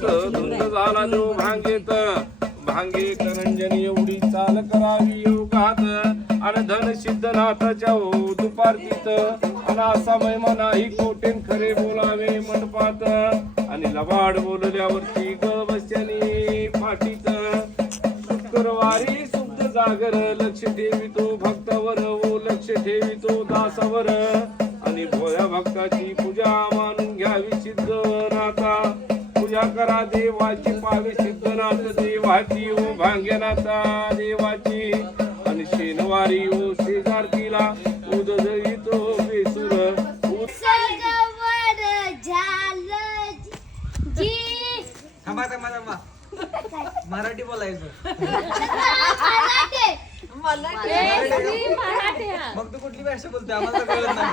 धुंद झाला जो भांगेत भांगे करंजन एवढी चाल करावी योगात. आणि धन सिद्धनाथाच्या हो दुपारतीत आणि असा महिमा नाही कोटेन खरे बोलावे मंडपात. आणि लबाड बोलल्यावरती ग बसत्यानी पाठीत शुक्रवारी सुप्त जागर लक्ष ठेवितो भक्तावर. ओ लक्ष ठेवितो दासावर. करा देवाची पावे सिद्धनाथ देवाची ओ भांग्यनाथा देवाची. आणि शनिवारी ओ शेजारतीला बेसूर. उद- थांबा थांबा मराठी बोलायचं. मराठी. मग तू कुठली भाषा बोलते आम्हाला तर कळत नाही.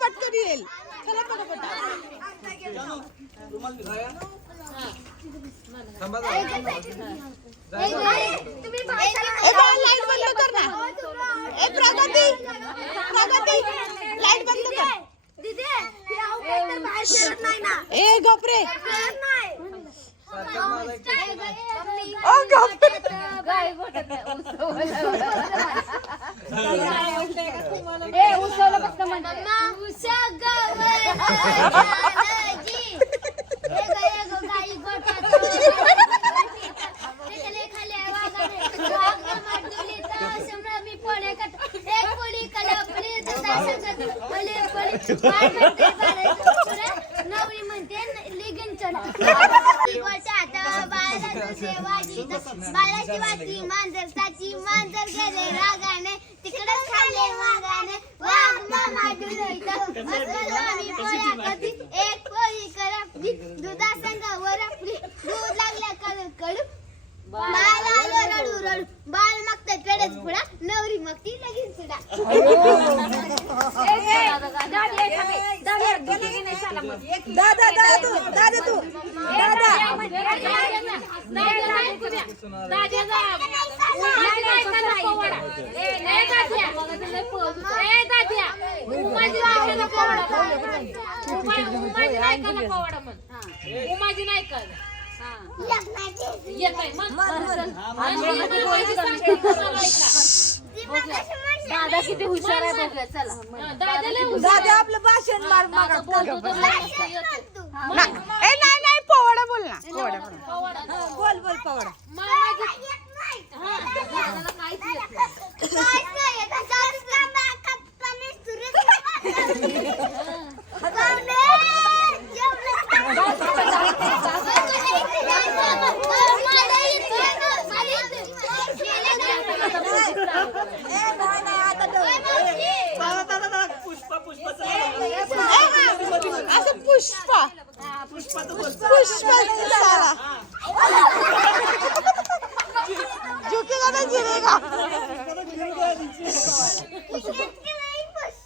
पटकन येईल. चला पटापट. लाइट बंद कर ना. ए प्रगती प्रगती लाइट बंद कर. हे ए बाळाची वाटी मांजरताची मांजर गेले रागाने. तिकडे खाले वागाने वाघ मामा डुलत आम्ही कधी एक पोळी करपली दुधा संघावर आपली दूध लागल्या कडू कडू बाळ आलो रडू रडू. बाळ मागते पेडच पुडा नवरी मागती लगीन सुडा दादा दादा तू दादा तू. दादा. उमाजी नाही कर येत आहे मग मग? दादा किती हुशार आहे बघ चला दादा आपलं भाषण मार नाही पोवडा बोल ना पोवडा बोल पवाडा. पुष्पा पुष्पाचं असं पुष्पा. पुष्पा सारा झुकेगा ना गिरेगा इतकी नाही पुस.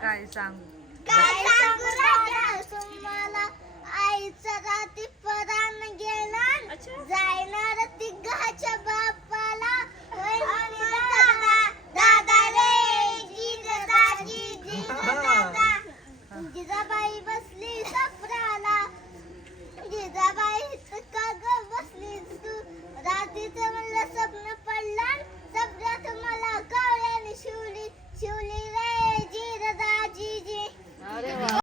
काय सांगू? काय सांगू तुम्हाला आईचा राती परान गेला जायणार तिघाच्या बाप